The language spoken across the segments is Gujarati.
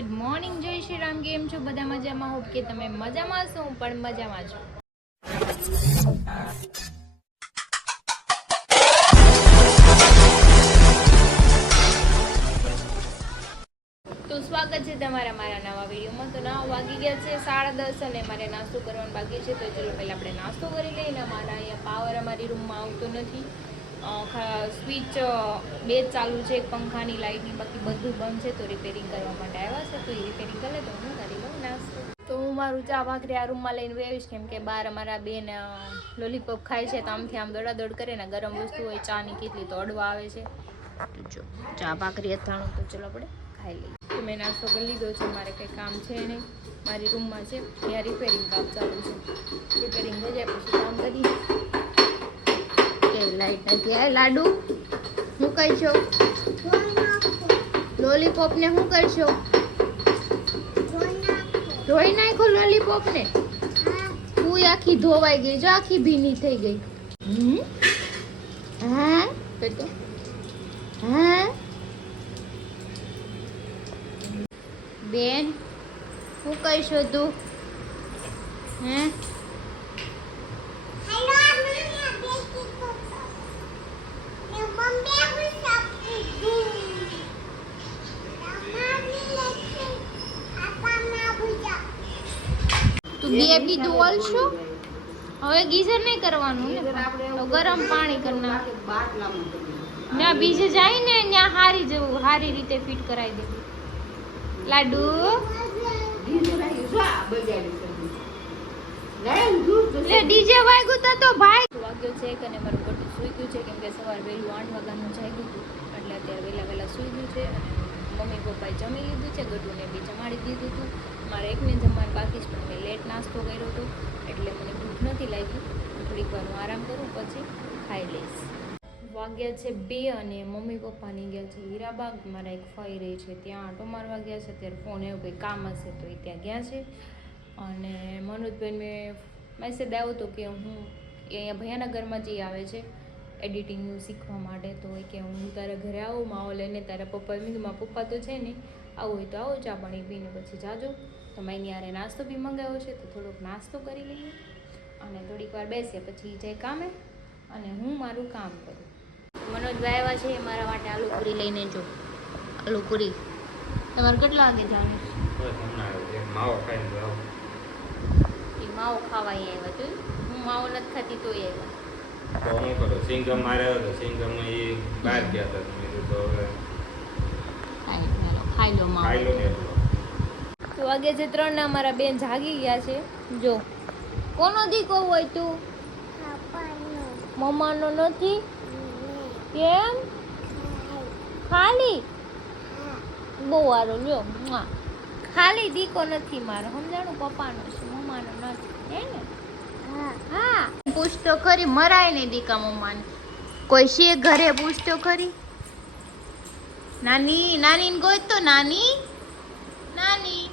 ગુડ મોર્નિંગ, જય શ્રી રામ. કેમ છો બધા? મજામાં? હોપ કે તમે મજામાં છો. હું પણ મજામાં છું. તો સ્વાગત છે તમારા મારા નવા વિડીયોમાં. તો 9 વાગી ગયા છે, 10:30, અને મારે નાસ્તો કરવાનો બાકી છે. તો ચલો પહેલાં આપણે નાસ્તો કરી લઈએ. મારા અહીંયા પાવર અમારી રૂમમાં આવતો નથી. સ્વિચ 2 ચાલુ છે, પંખાની, લાઇટની, બાકી બધું બંધ છે. તો રિપેરિંગ કરવા માટે આવ્યા છે. તો એ રિપેરિંગ કરે તો હું કરી લઉં નાસ્તો. તો હું મારું ચા ભાખરી આ રૂમમાં લઈને આવીશ, કેમ કે બહાર અમારા બેન લોલીપોપ ખાય છે. તો આમથી આમ દોડાદોડ કરે ને, ગરમ વસ્તુ હોય ચાની કેટલી તો અડવા આવે છે. તો જો ચા ભાખરી અથાણું, તો ચલો આપણે ખાઈ લઈએ. તો મેં નાસ્તો કરી લીધો છે. મારે કંઈ કામ છે નહીં, મારી રૂમમાં છે, ત્યાં રિપેરિંગ કામ ચાલુ છે. રિપેરિંગ થઈ જાય પછી કામ કરી. લાઈટ નથી આ લાડુ શું કરશો? લોલીપોપ ને શું કરશો? ધોઈ નાખો લોલીપોપ ને. તું આખી ધોવાઈ ગઈ, જો આખી ભીની થઈ ગઈ. હા બેટો, હા બેન શું કરશો તું? હે બેબી ડોલ છો? હવે ગીઝર નહીં કરવાનું ને, તો ગરમ પાણી કરી નાખ. ત્યાં બીજે જાય ને ત્યાં હારી રીતે ફિટ કરાવી દેવું. લાડુ ડીજે વાગ્યું તો ભાઈ વાગ્યો છે કે મારું ગટું સુઈ ગયું છે, કેમ કે સવારે વહેલું 8 વાગ્યાનું જાગ્યું હતું, એટલે અત્યારે વહેલા સુઈ ગયું છે. અને મમ્મી પપ્પાએ જમી લીધું છે, ગટુને બી જમાડી દીધું હતું. મારે એકને જમવાનું બાકી જ, પણ મેં લેટ નાસ્તો કર્યો હતો એટલે મને ભૂખ નથી લાગી. થોડીક વાર હું આરામ કરું પછી ખાઈ લઈશ. વાગ્યા છે 2 અને મમ્મી પપ્પાની ગયા છે હીરાબાગ. મારા એક ફઈ રહી છે ત્યાં આંટો મારવા ગયા છે. અત્યારે ફોન એવું કંઈ કામ હશે તો એ ત્યાં ગયા છે. અને મનોજભાઈ મેં મેસેજ આવ્યો હતો કે હું અહીંયા ભયાનગરમાં જઈ આવે છે એડિટિંગનું શીખવા માટે. તો એ કે હું તારા ઘરે આવું, માવો લઈને તારા પપ્પા. મેં કીધું મારા પપ્પા તો છે નહીં, આવું હોય તો આવો, ચા પાણી પીને પછી જાજો. તો મેં એની યારે નાસ્તો બી મંગાવ્યો છે, તો થોડોક નાસ્તો કરી લઈએ અને થોડીક વાર બેસીએ, પછી જાય કામે અને હું મારું કામ કરું. મનોજભાઈ આવ્યા છે મારા માટે આલુપુરી લઈને. જો આલુપુરી તમારે કેટલા વાગે જવાનું? માવો ખાવા આવ્યા. જોયું, હું માવો નથી ખાતી તોય આવ્યા. તો હું કરું સિંગમ મારે આવ્યો તો સિંગમ એ બહાર ગયા હતા. તો હવે ખાઈ લો માવો. તો વાગે છે 3 ના અમારા બેન જાગી ગયા છે. જો કોનો દીકો હોય તું? મમ્માનો નથી. કેમ? ખાલી બહુ વારો. જો ખાલી દીકો નથી મારો, સમજાણું? પપ્પાનો છે, મમ્માનો નથી. હે ને? હા પૂછ તો ખરી, મરાય નહીં દીકા મમ્માને. કોઈ છે ઘરે? પૂછ તો ખરી. નાની નાની ગોત તો. નાની નાની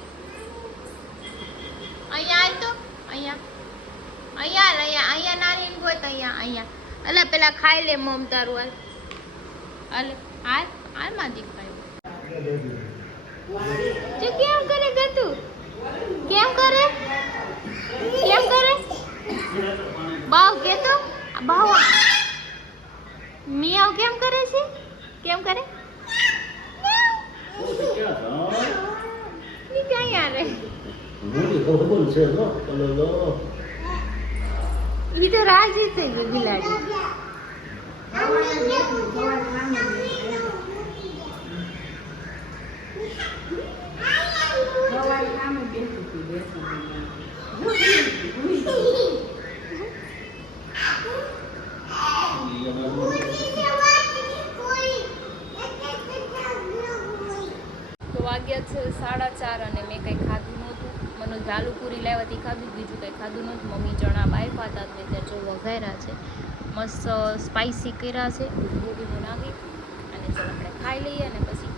અહીંયા આવ તો. અહીંયા નાની ગોત. અહીંયા અલા પેલા ખાઈ લે મમ તારું. હાલ હાલ માં દીખાય. જો કેમ કરે ગતું? કેમ કરે? બાવ કે તો બાવ મિયાવ કેમ કરે છે? કેમ કરે? ઈ ક્યાં યાર ઈ તો રાજી થઈ ગઈ બિલાડી. તો વાગ્યા છે 4:30 અને મેં કંઈ ખાધું નહોતું. મનોજ આલુપુરી લાવ્યા હતી, ખાધું. બીજું કંઈ ખાધું નહોતું. મમ્મી ચણા બાફા હતા, મેં ત્યાં જો વઘાર્યા છે, મસ્ત સ્પાઇસી કર્યા છે. ગોળીનું નાખી અને ચલો આપણે ખાઈ લઈએ અને પછી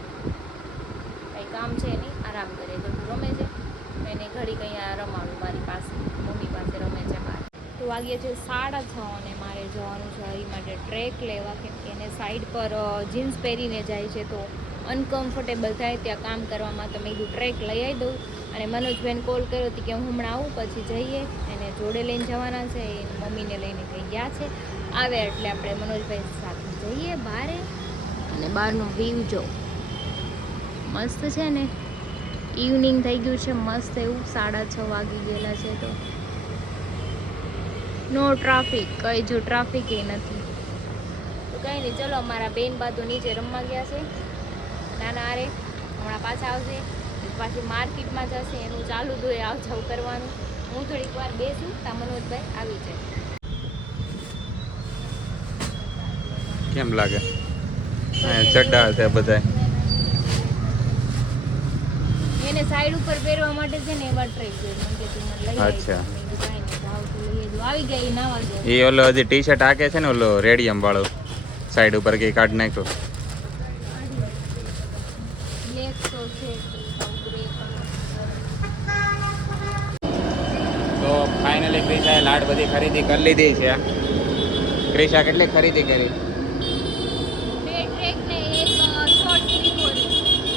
કંઈ કામ છે નહીં, આરામ કરીએ. તો રમે છે, એને ઘડીક અહીંયા રમાડું મારી પાસે, મમ્મી પાસે રમે છે બહાર. તો વાગ્યા છે 6:30 અને મારે જવાનું છે હરી માટે ટ્રેક લેવા, કેમ કે એને સાઈડ પર જીન્સ પહેરીને જાય છે તો અનકમ્ફર્ટેબલ થાય ત્યાં કામ કરવામાં, તો મેં કીધું ટ્રેક લઈ આવી દઉં. અને મનોજભાઈને કોલ કર્યો હતો કે હું હમણાં આવું પછી જઈએ, એને જોડે લઈને જવાના છે, એની મમ્મીને લઈને કંઈ ગયા છે, આવે એટલે આપણે મનોજભાઈ સાથે જઈએ બહારે. અને બહારનું વ્યૂ જો મસ્ત છે ને, ઇવનિંગ થઈ ગયું છે મસ્ત એવું, 6:30 વાગી ગયેલા છે. તો નો ટ્રાફિક, કઈ જો ટ્રાફિક એ નથી. તો કંઈ નહીં, ચલો અમારા બેન બાજુ નીચે રમવા ગયા છે નાના આરે, હમણાં પાછા આવશે, પાછી માર્કેટમાં જશે, એનું ચાલુ જ હોય આવ જાવ કરવાનું. હું થોડીક વાર બેસું તા મનોજભાઈ આવી જાય. કેમ લાગે ચડ્ડા છે બધા? એને સાઈડ ઉપર પહેરવા માટે છે ને એવા ટ્રેક છે, મને કે તું મને લઈ આવી. અચ્છા. મેં કીધું કાંઈ નહીં, જાવ તો લઈ આવજો. આવી ગઈ એ નાવા જો. એ ઓલો હજી ટી શર્ટ હાકે છે ને, ઓલો રેડિયમ વાળો સાઈડ ઉપર કે કાઢ નાખ્યો. બ્લેક તો છે ગ્રે કલર. તો ફાઇનલી ક્રિશાએ લાડ બધી ખરીદી કરી લીધી છે. ક્રિશા કેટલી ખરીદી કરી? 2 ટ્રેક ને એક શોર્ટ ત્રિકોણ.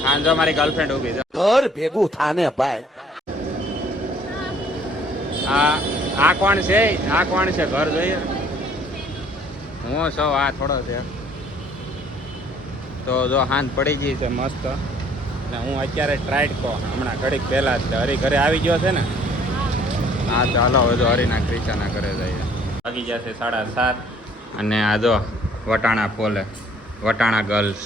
હા, જો મારી ગર્લફ્રેન્ડ ઊભી છે. ઘર ભેગું થાને ભાઈ. આ કોણ છે? આ કોણ છે? ઘર જોઈએ. હું છો, આ થોડો છે. તો જો હાંજ પડી ગઈ છે મસ્ત, ને હું અત્યારે ટ્રાઈડ કો હમણાં ઘડીક પહેલા જ હરી ઘરે આવી ગયો છે ને. હા ચાલો હવે જો હરીના ક્રિશાના ઘરે જઈએ. વાગી જશે 7:30. અને આ જો વટાણા ફોલે, વટાણા ગર્લ્સ.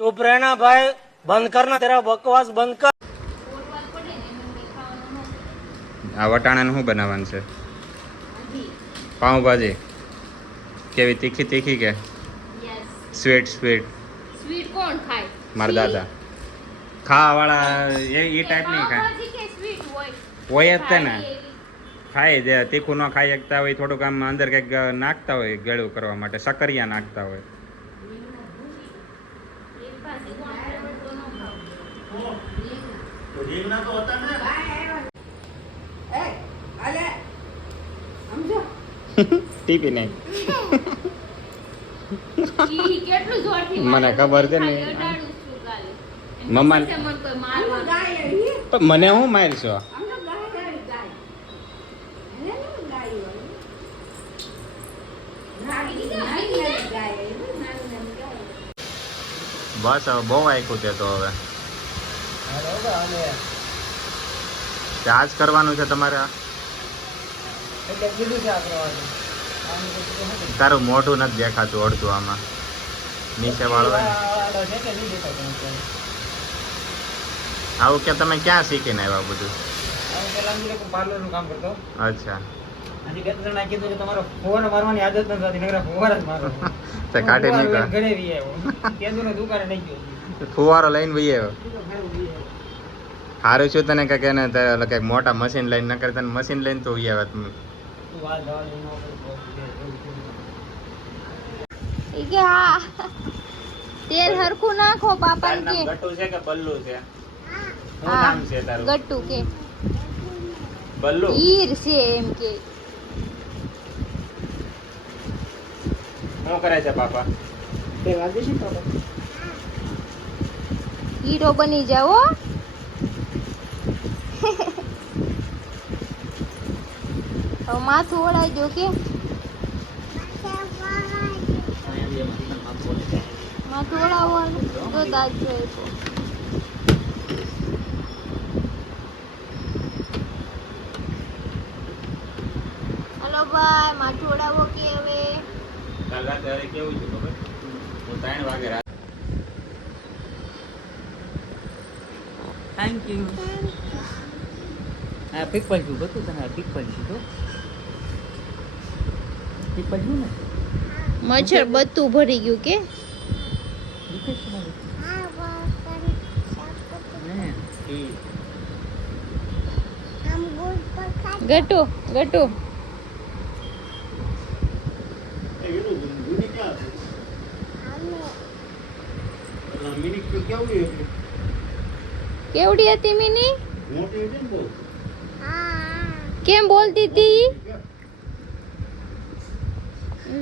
चुप रहना भाई, बंद करना तेरा बकवास बंद कर. આ વટાણાનું શું બનાવવાનું છે? પાઉંભાજી. કેવી તીખી તીખી કે યસ. Sweet sweet? સ્વીટ કોણ ખાય? મારા દાદા ખાવા વાળા એ ટાઈપની ખાય પાવભાજી કે સ્વીટ હોય? હોય જ તે ને, ખારી એવી. ખાય જે તીખું ન ખાઈ શકતા હોય, થોડુંક આમ અંદર કંઈક નાખતા હોય ગળું કરવા માટે, સકરિયા નાખતા હોય. એની પાસે કોણ ખાય તો ન ખાવ. ટીપી નહીં. ઈ કેટલું જોરથી મને ખબર છે ને. ખાલી અડાડું છું કાલે. મમ્મા મને કોઈ મારવાનું. પણ મને હું મારશો? બસ હવે બહુ આયકું તે તો હવે ચાર્જ કરવાનું છે તમારે. તારું મોઢું નથી દેખાતું અડધું આમાં નીચે વાળો હોય ને. આવું કે તમે ક્યાં શીખીને આવ્યા બધું? પાર્લરનું કામ કરતો. અચ્છા. હજી 2 જણા કીધું કે તમારો ફુવારો મારવાની આદત નથી, નકરા ફુવારા જ મારો. તે કાઢી ફુવારો નીકળ્યો. ઘરે વી આવ્યો. કેદુનો દુકાને નહીં ગયો. ફુવારો લઈને વહી આવ્યો. સારું છું તને કે ને કંઈક મોટા મશીન લઈને ન કરતા મશીન લઈને તો વહી આવ્યા તમે. તું વાત જવા દે, ન કરતો. ઈ કે હા તેલ હરખું નાખો પાપા કે ગટ્ટુ છે કે બલ્લુ છે? શું હા નામ છે તારું? ગટ્ટુ કે બલ્લુ. ઈર છે એમ કે. શું કરે છે પાપા? તે વાગે છે તો હીરો બની જાવ હો. હવે માથું ઓળાઈ દો કે માથું ઓળાવવાનું તો દાદ જોઈએ તો. હલો ભાઈ, માથું ઓળાવો કે હવે? કાલ રાતે અરે કેવું છે ખબર? હું 3 વાગે રાત થેન્ક યુ. આ પીપલ છું બધું તને પીપલ છું તો પીપલ છું ને મચ્છર બધું ભરી ગયું કે દીકરી છે મારી. ને ઈ ગટુ ગટુ કેવડી હતી મિની? કેમ બોલતી હતી?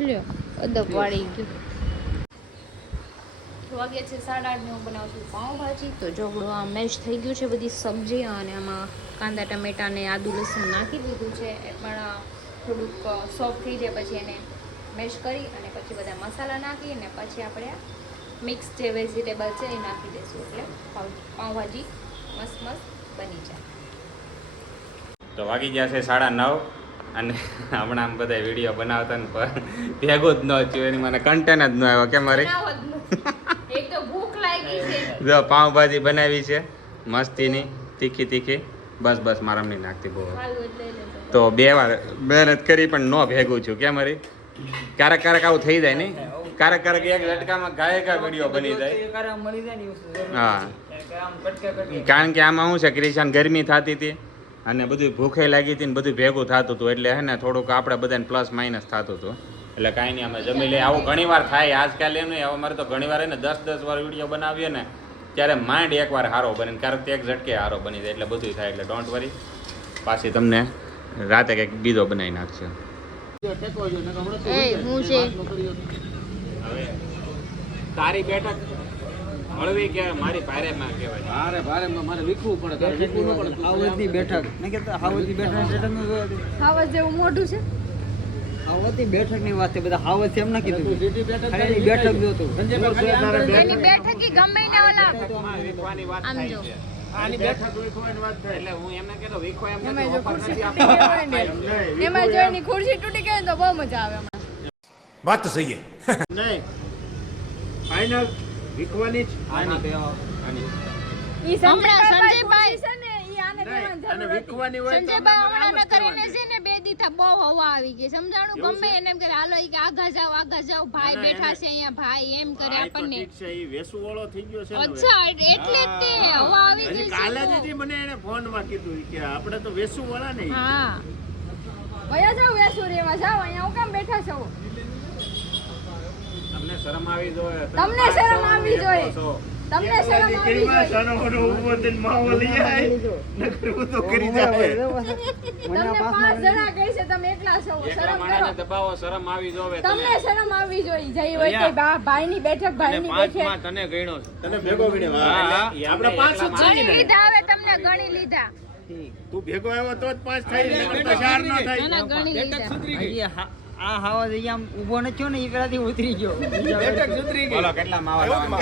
લ્યો અદબ વાળી ગયું. વાગ્યા છે 8:30 હું બનાવું છું પાઉંભાજી. તો જોગડો આ મેશ થઈ ગયું છે બધી સબ્જી અને આમાં કાંદા ટમેટા ને આદુ લસણ નાખી દીધું છે. એ પણ થોડુંક સોફ્ટ થઈ જાય પછી એને મેશ કરી અને પછી બધા મસાલા નાખી અને પછી આપણે મિક્સ જે વેજીટેબલ છે એ નાખી દઈશું એટલે પાઉંભાજી મસ્ત બની જાય. તો વાગી ગયા છે 9:30 અને હમણાં આમ બધા વિડીયો બનાવતા ને પણ ભેગું જ ન થયું એની મને કન્ટેન્ટ જ ન આવ્યો કે મારી એક તો ભૂખ લાગી છે. જો પાઉંભાજી બનાવી છે મસ્તીની તીખી બસ મારામ નહીં નાખતી બહુ. ખાવું એટલે લઈ લેજો. તો 2 વાર મહેનત કરી પણ ન ભેગું છું કે મારી ક્યારેક આવું થઈ જાય નહીં. ક્યારેક એક લટકામાં ગાયકા વિડીયો બની જાય. મળી જાય ને એ વસ્તુ જરૂર હા. નથી. આમ કટકે કારણ કે આમાં શું છે ક્રિશાન ગરમી થતી હતી અને બધું ભૂખે લાગી હતી ને બધું ભેગું થતું હતું એટલે હે ને થોડુંક આપણે બધાને પ્લસ માઇનસ થતું હતું એટલે કાંઈ નહીં અમે જમી લઈએ. આવું ઘણી વાર થાય આજકાલ એમ નહીં. હવે અમારે તો ઘણી વાર ને 10 વાર વિડીયો બનાવીએ ને ત્યારે માઇન્ડ એકવાર સારો બને ને ક્યારેક એક ઝટકે સારો બની જાય એટલે બધું થાય એટલે ડોન્ટ વરી. પાછી તમને રાતે કંઈક બીજો બનાવી નાખશે. હું છે હવે તારી બેઠક હળવી કે મારી ભારેમાં કહેવાય. મારે વિખવું પડે હાવજની બેઠક મેં કહેતા હાવજની બેઠક સ્ટેટસ નું જોયું હતું. ખાવા જેવું મોઢું છે. હાવજની બેઠક ની વાત છે બધા હાવજ છે એમ ના કીધું ખાલી બેઠક જોતું એની બેઠક ઈ ગમે ને ઓલા વીખવાની વાત આમ થાય જો. છે. આની બેઠક વીખવાની વાત થાય એટલે હું એમને કહેતો વીખો એમ એમાં નથી જો ઓફર ખુરશી નથી તૂટી ગઈ આપતા. હોય ને એમાં જો એની ખુરશી તૂટી ગઈ ને તો બહુ મજા આવે હમણાં. बात तो सही है नहीं फाइनल विकवानी આની. ઈ સંજયભાઈ છે ને ઈ આને नहीं દેવાની અને જરૂર હતી. વિકવાની હોય તો સંજયભાઈ આમ જ હમણાં કરીને કરવાની. છે ને 2 દીથા બહુ હવા આવી ગઈ સમજાણું એવું ગમે છે? એને એમ કે હાલો ઈ કે આગા જાવ ભાઈ ના, બેઠા એને- છે અહીંયા ભાઈ એમ કરે આ તો આપણને. ઠીક છે ઈ વેસુવાળો થઈ ગયો છે ને હવે. અચ્છા એટલે જ તે હવા આવી હજી ગઈ કાલે છે જ હજી મને એને ફોનમાં કીધું કે આપણે તો વેસુવાળા નહીં. હા વયા જાવ વેસુરીમાં જાવ અહીંયા હું કામ બેઠા છો. તમને શરમ આવી જોઈએ. તમને શરમ આવી જોઈએ. છો. તમને શરમ આવી દીકરીમાં જોઈએ. સાનો મોટો ઊભો થઈને માવો લઈ આય. નકર હું તો કરી જાય. તમને 5 જણા કહે છે તમે એકલા છો એકલા શરમ કરો. માણસને દબાવો શરમ આવી જોવે તમને શરમ આવી જોઈએ જઈ હોય કે ભાઈની બેઠક ભાઈની બેઠક તને ગણ્યો તને ભેગો ગણ્યો. હા, હા, ઈ આપણે અમને પાંચ જ એકલા છીએ ગણી ને. લીધા હવે તમને ગણી લીધા. તું ભેગો આવ્યો તો જ 5 થાય નકર તો 4 ન થાય. ના ગણી લીધા. હજી આ હાવજ અહીંયા આમ ઊભો ન થયો ને એ પેલાથી ઉતરી ગયો બોલો કેટલા માવા લાવવાના?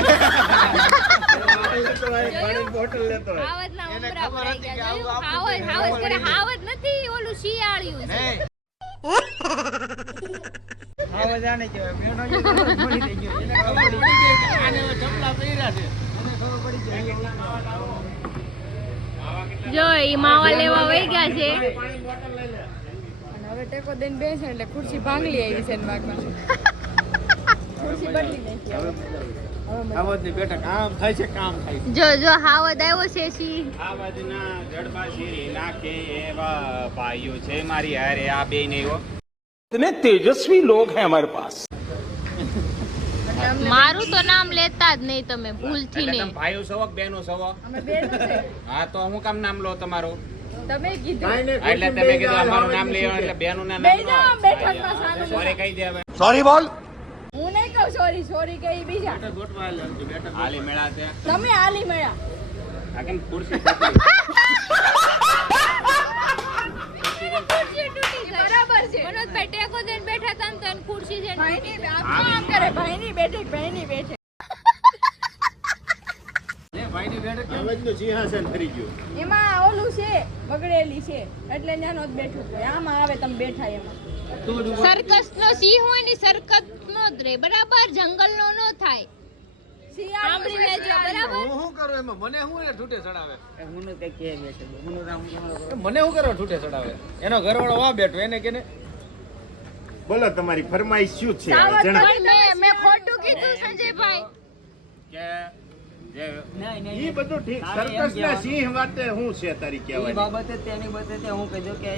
પાણી બોટલ લેતો હોય. હાવજના ઉમરા ભરાઈ ગયા જોયું? હાવજ કરે હાવજ નથી ઓલું શિયાળિયું છે. હાવજ આને કહેવાય મેનો જે બોલી થઈ ગયો એને ખબર પડી ગઈ કે આને ચપલા પહેર્યા છે એને ખબર પડી ગઈ જો ઈ માવા લેવા વઈ ગયા છે. હવે ટેકો દઈને બેસે એટલે ખુરશી ભાંગલી આવી છે ને બાગમાં ખુરશી બદલી નાખી હવે આવતની બેઠક આમ થાય છે કામ થાય છે. જો હાવજ આવ્યો છે શી. આ બાજુના જડબા શીરી નાખે એવા ભાઈઓ છે મારી હારે આ બે નહીં હો. इतने तेजस्वी लोग हैं हमारे पास. મારું તો નામ લેતા જ નહીં તમે ભૂલથી એટલે નહીં. તમે ભાઈઓ સવો કે બહેનો સવો? અમે બેન છે હા તો હું કામ નામ લો તમારું? તમે કીધું કાંઈ નહીં, એટલે તમે કીધું અમારું નામ લેવાનું એટલે બેનું ના બેહી જાઓ આમ બેઠકમાં સાનું સોરી કહી દે હવે. सॉरी बोल. હું નહીં કહું સોરી કઈ બીજા હાલી મેળા છે તમે હાલી મળ્યા આ કેમ ખુરશી ખુરશી તૂટી ગઈ. બરાબર છે મનોજભાઈ ટેકો દઈને બેઠા હતા ને તો એની ખુરશી છે ને ભાઈની આમ કરે ભાઈની બેઠક આવજનું સિંહાસન ફરી ગયું. એમાં ઓલું છે બગડેલી છે એટલે ત્યાંનો જ બેઠું છે આમાં આવે તમે બેઠા એમાં સર્કસ નો સિંહ હોય ને સર્કસ નો જ રે બરાબર જંગલ નો નો થાય. સાંભળી લેજો બરાબર. હું શું કરું એમાં મને શું રે ઠૂઠે ચડાવે હું કઈ કહે બેસે હું રામ મને શું કરવા ઠૂઠે ચડાવે એનો ઘરવાળો વા બેઠો એને કેને બોલો તમારી ફરમાઈશ શું છે સાવધ હવે જણાવો. પણ મેં ખોટું કીધું સંજયભાઈ. કે જે ઈ બધું ઠીક સર્કસના સિંહ વાતે શું છે તારી એ કહેવાની? બાબતે તેની બાબતે હું કહી દઉં કે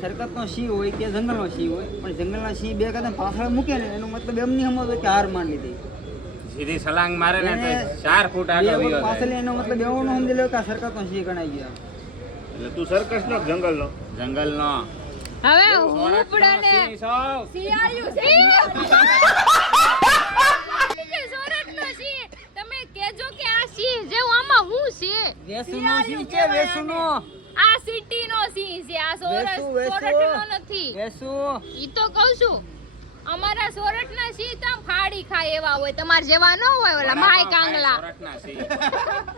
સરકતનો સિંહ હોય કે જંગલનો સિંહ હોય પણ જંગલના સિંહ બે કદમ પાછળ મૂકે ને એનો મતલબ એમ નહીં સમજવો કે હાર માન લીધી સીધી સલાંગ મારે ને તો એને 4 ફૂટ આગળ બે વયો પાછળ જાય. એનો મતલબ એવો ન સમજી લો કે આ સરકતનો સિંહ ગણાઈ ગયો એટલે તું સર્કસનો કે જંગલનો? જંગલનો હવે સોરઠનો ઉપડાને સિંહ સૌ. શિયાળિયું છે સોરઠનો સિંહ જેવું આમાં હું છે વેસુનો સિંહ છે વેસુનો આ સિટી નો સિંહ છે આ વેસુ, વેસુ. સોરઠ નો નથી વેસુ ઈ તો કહું છું અમારા સોરઠ ના સિંહ તો આમ ફાડી ખાય એવા હોય તમાર જેવા ન હોય ઓલા માય કાંગલા સોરઠના સિંહ.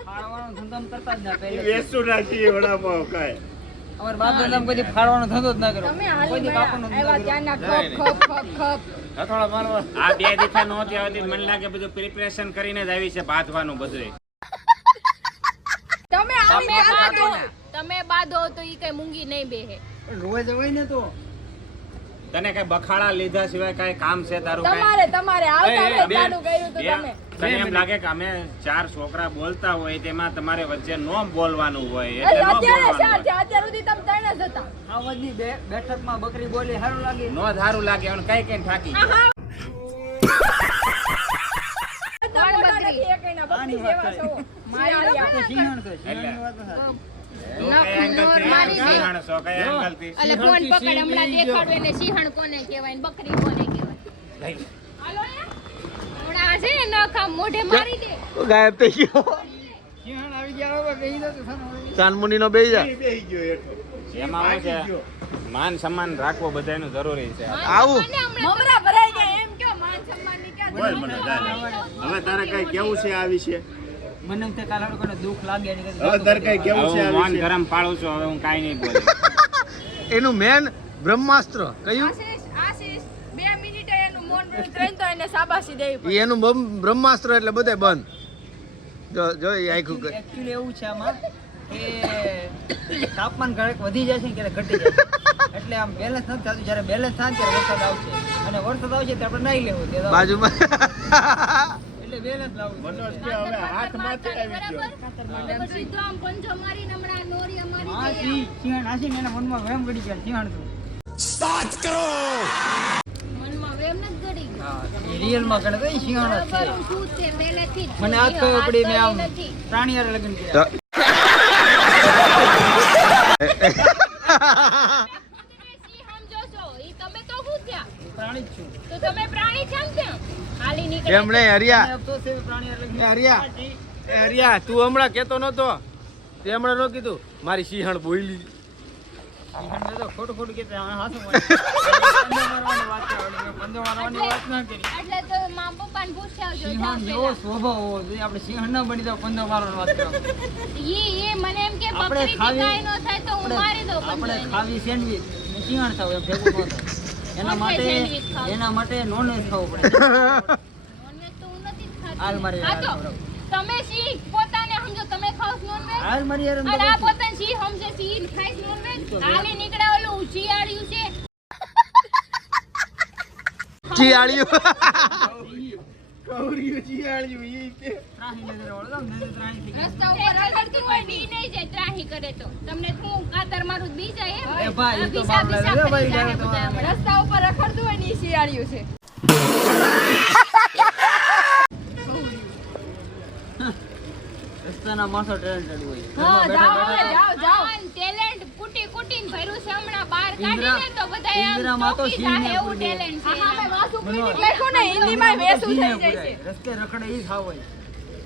ફાળવાનો ધંધો અમે કરતા જ ના પહેલે વેસુ નાખી વડાપાવ ખાય. અમાર બાપ દાદા કોઈ દી ફાળવાનો ધંધો જ ના કર્યો તમે કોઈ હાલી દી કાપવાનો ધંધો આવ્યા કર્યો. ત્યાંના ખપ ખપ ખપ ખપ હથોડા મારવા આ બે દીખા નહોતી આવતી મને લાગે બધું પ્રિપરેશન કરીને જ આવી છે બાંધવાનું બધું. તમે હાલી બાંધો તમે બાંધો તો ઈ કઈ મૂંગી નહીં બેહે પણ રોજ જવાય ને તો તને કઈ બખાડા લીધા સિવાય કઈ કામ છે તારું કઈ? તમારે આવતા એ, રહે બેન, ચાલુ કર્યું તો બેન, તમે તને એમ લાગે કે અમે 4 છોકરા બોલતા હોય તેમાં તમારે વચ્ચે નો બોલવાનું હોય અરે, એટલે નો અત્યારે બોલવાનું ચાર છે હોય. અત્યાર સુધી તમે ત્રણ જ હતા આવડની બેઠકમાં બકરી બોલી સારું લાગે નો ધારું લાગે અને કઈ કઈ થાકી જાય. બધા મોટા નથી એકેયના, બકરી જેવા છો. શિયાળિયા. તો સિંહણ છે સિંહણની વાત નથી. તું કઈ એંગલથી સિંહણ છો, કઈ એંગલથી? એટલે ફોન પકડ હમણાં દેખાડવે ને સિંહણ કોને કહેવાય ને બકરી કોને કહેવાય લઈ લે. હાલો ને હમણાં આ છે ને નખ આમ મોઢે મારી દે ગાયબ થઈ ગયો સિંહણ આવી ગયા હવે બેહી જાવ તો સાનો ચાંદમુની નો બેહી જા બેહી ગયો હેઠો. એમાં શું છે માન સન્માન રાખવો બધાનું જરૂરી છે. આવું. મને હમણાં મમરા ભરાઈ ગયા એમ કયો માન સન્માનની ક્યાં બોલ મને જા. હવે તારે કઈ કેવું છે આ વિશે? મને એમ થાય કાલ હાડું કોઈને દુઃખ લાગે એની કરતા હવે તારે કઈ કેવું છે હવે આ હું મન વિશે? ગરમ પાડું છું હવે હું કાઈ નહીં બોલું. એનું મેન બ્રહ્માસ્ત્ર કયું આશીષ 2 મિનિટે એનું મૌન વ્રત રહીને તો એને શાબાશી દેવી પડે. ઈ એનું બ્રહ્માસ્ત્ર એટલે બધે બંધ જો એ આખું કરે. એકચ્યુઅલી એવું છે આમાં કે તાપમાન ઘડીક વધી જાય છે ને ક્યારેક ઘટી જાય છે. એટલે આમ બેલેન્સ નથી થતું જ્યારે બેલેન્સ થાય ને ત્યારે વરસાદ આવશે અને વરસાદ આવશે ત્યારે આપણે નાઈ લેવું તે બાજુમાં એટલે બેલેન્સ લાવવું મનોજ કે હવે હાથ માથે આવી ગયો. બરાબર સીધો આમ પંજો મારીને હમણાં નોરી હા અમારી સિંહણ હાસી ને એના મનમાં વેમ ગડી ગયા સિંહણ તો મનમાં વેમ નથી ગળી ગયો હા એ રિયલમાં ગણે તો એ સિંહણ જ છે બરાબર હું શું છે પહેલેથી જ મને આજ છું. ખબર પડી મેં આમ હાથ નથી. પ્રાણી હારે લગ્ન કર્યા તમે સિંહ સમજો છો ઈ તમે તો શું થયા પ્રાણી જ છું તો તમે પ્રાણી છે ને હાલી નીકળે એમ નહીં હરિયા મને અફસોસ છે કે પ્રાણી હારે લગ્ન એ હરિયા એ હરિયા તું હમણાં કેતો નતો તે હમણાં ન કીધું મારી સિંહણ બોયલી સિંહણને તો ખોટું ખોટું કહેતા હા હાસું પંજો મારવાની વાત છે આવડી મેં પંજો મારવાની વાત ના કરી એટલે તો મા પપ્પાને પૂછ્યા આવજો જાઓ સિંહણ જેવો પહેલા. સ્વભાવ હોવો જોઈએ આપણે સિંહણ ના બની તો પંજો મારવાની વાત કરો ઈ મને એમ કે આપણે બકરી ખાવી- ગાય નો થાય તો હું મારી દઉં આપણે પંજો એને. ખાવી સેન્ડવીચ ને સિંહણ થાવ એમ ભેગું ન થાય એના કોણ ખાય સેન્ડવીચ માટે ખાવ? એના માટે નોનવેજ ખાવું પડે નોનવેજ તો હું નથી જ ખાતી. હાલ મારી હા હાલ તો બરાબર. તમે સિંહ પોતાને સમજો તમે ખાવ છો નોનવેજ હાલ મારી યાર અને આ પોતાને સિંહ સમજે સિંહ ખાય છે નોનવેજ હાલી નીકળે ઓલું શિયાળિયું છે ચિયાળ્યું કૌરિયું જીયાળ્યું ઈ કે. ત્રાહી નજર વાળો તો નજર ત્રાહી થઈ ગઈ. રસ્તા ઉપર રખડતી હોય બી નહીં જાય ત્રાહી કરે તો તમને હું કાતર મારું બી જાય એમ? એ ભાઈ, ઈ તો પીસા બાપ પીસા લાગે, કરી ભાઈ, જાય લાગે તો બધા હમણાં. રસ્તા ઉપર રખડતું હોય ને ઈ શિયાળિયું છે રસ્તાના માણસો ટેલેન્ટેડ હોય હા, ઘરમાં બેઠા જાઓ, બેઠા જાઓ. હા, talent કૂટી કૂટીને ભર્યું છે હમણાં બહાર પિંજરા- કાઢીને તો બધા આમ પિંજરામાં તો ચોકી સિંહને જાય એવું પૂરી દે. talent છે હા હા મેં એનામાં. વાસુ બનો. ક્લિનિક લખ્યું ને હિન્દીમાં વેસું થઈ જાય છે રસ્તે રખડે ઈ ખાવ હોય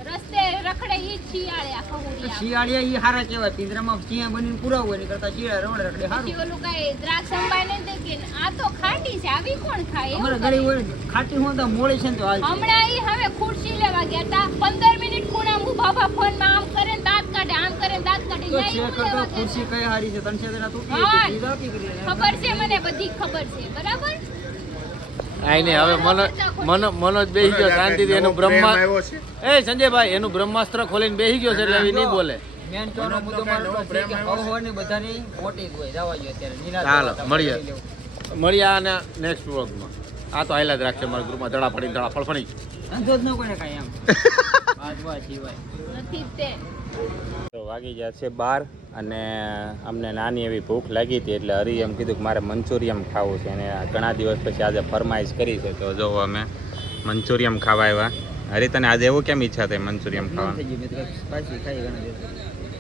રસ્તે રખડે ઈ જ શિયાળે ખહુડિયા. શિયાળિયા ઈ હારા કહેવાય પિંજરામાં સિંહ બનીને પૂરા હોય ને કરતા શિયાળા રમડે રખડે પછી હારું ઓલું કાંઈ દ્રાક્ષ અંબાઈ ને દે કે આ તો ખાટી છે આવી કોણ ખાય અમારે એવું ગળી કરે. હોય ને, ખાટી હોય તો મોળી છે ને તો હાલ હમણાં ઈ હવે ખુરશી લેવા ગયા તા 15 મિનિટ ખૂણા ઊભા ઊભા ફોનમાં આમ કરે ને દાંત કાઢે આમ કરે ને દાંત કાઢે તો ન્યા ઈ ચેક હું કરતો લેવા ગયા ખુરશી કઈ હારી છે તનસે તેના તૂટી હા. હતી ઈ આપી કરી ખબર છે મને બધી ખબર છે બરાબર આઈ નહીં હવે મનોજ બેહી ગયો શાંતિથી એનું બ્રહ્મા આવ્યો છે. એ સંજયભાઈ એનું બ્રહ્માસ્ત્ર ખોલીને બેહી ગયો છે એટલે હવે નહીં બોલે મેન કહેવાનો મુદ્દો મારો તો છે કે અવહોની બધાની મોટી જ હોય જવા જોઈએ અત્યારે નિરાશ ચાલો, થવા મળીએ. લઈ લેવું. મળ્યા અને નેક્સ્ટ વ્લોગમાં આ તો હાઈલા જ રાખશે મારા ગ્રુપમાં દડા પડી દડા ફળફળી ધંધો જ ન કોઈને કાંઈ એમ વાજવા સિવાય નથી જ તે તો વાગી ગયા છે 12 અને અમને નાની એવી ભૂખ લાગી હતી એટલે હરી એમ કીધું કે મારે મંચુરિયમ ખાવું છે અને ઘણા દિવસ પછી આજે ફરમાઈશ કરી છે તો જો અમે મંચુરિયમ ખાવા આવ્યા. હરી તને આજે એવું કેમ ઈચ્છા થઈ મંચુરિયમ મન ખાવાની? થઈ ગયું મેં તો સ્પાઈસી ખાઈ ઘણા દિવસ મેં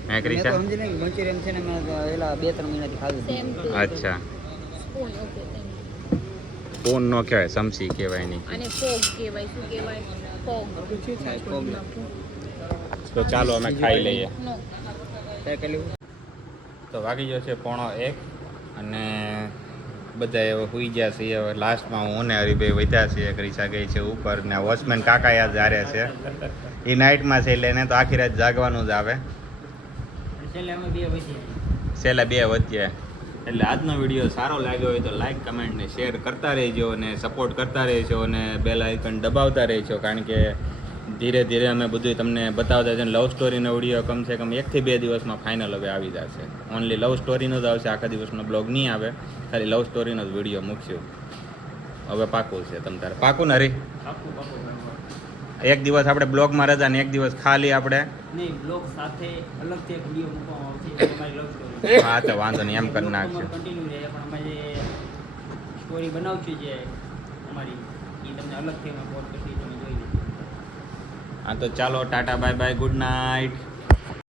મેં કરી તો સમજી નહીં મંચુરિયન છે ને મેં તો એલા 2-3 મહિનાથી ખાધું જ સેમ નથી. અચ્છા સ્પૂન ઓકે થેન્ક ફોન નો કહેવાય સમસી કહેવાય નહીં. અને ફોગ કહેવાય શું કહેવાય ફોગ તો ચાલો અમે ખાઈ લઈએ. નો તો વાગી ગયો છે 1:30 અને બધા એવો સુઈ ગયા છે. હવે લાસ્ટમાં હું ને હરિભાઈ વધ્યા છીએ. ક્રિશા ગઈ છે ઉપર ને વોચમેન કાકા યાદ જારે છે. એ નાઇટમાં છે એટલે એને તો આખી રાત જાગવાનું જ આવે. છેલ્લા 2 વધ્યા. એટલે આજનો વિડીયો સારો લાગ્યો હોય તો લાઈક કમેન્ટ ને શેર કરતા રહેજો અને સપોર્ટ કરતા રહેજો અને બેલ આઇકન દબાવતા રહેજો, કારણ કે ધીરે ધીરે અમે બધું તમને બતાવતા છે. લવ સ્ટોરીનો વિડીયો કમસે કમ 1 થી 2 દિવસમાં ફાઇનલ હવે આવી જશે. ઓનલી લવ સ્ટોરીનો જ આવશે, આખા દિવસનો બ્લોગ નહીં આવે, ખાલી લવ સ્ટોરીનો જ વિડીયો મૂકશું. હવે પાકું છે તમ તારે? પાકું ને હરી? એક દિવસ આપણે બ્લોગમાં રજા ને એક દિવસ ખાલી આપણે નહીં, બ્લોગ સાથે અલગથી એક વિડીયો મૂકવામાં આવશે તમારી લવ સ્ટોરી. હા તો વાંધો નહીં, એમ કરી નાખશું. કન્ટિન્યુ રહે, પણ અમે જે સ્ટોરી બનાવશું જે અમારી એ તમને અલગથી અમે પોસ્ટ કરશું, તમે જોઈ લેજો. હા તો ચાલો Tata bye bye, good night.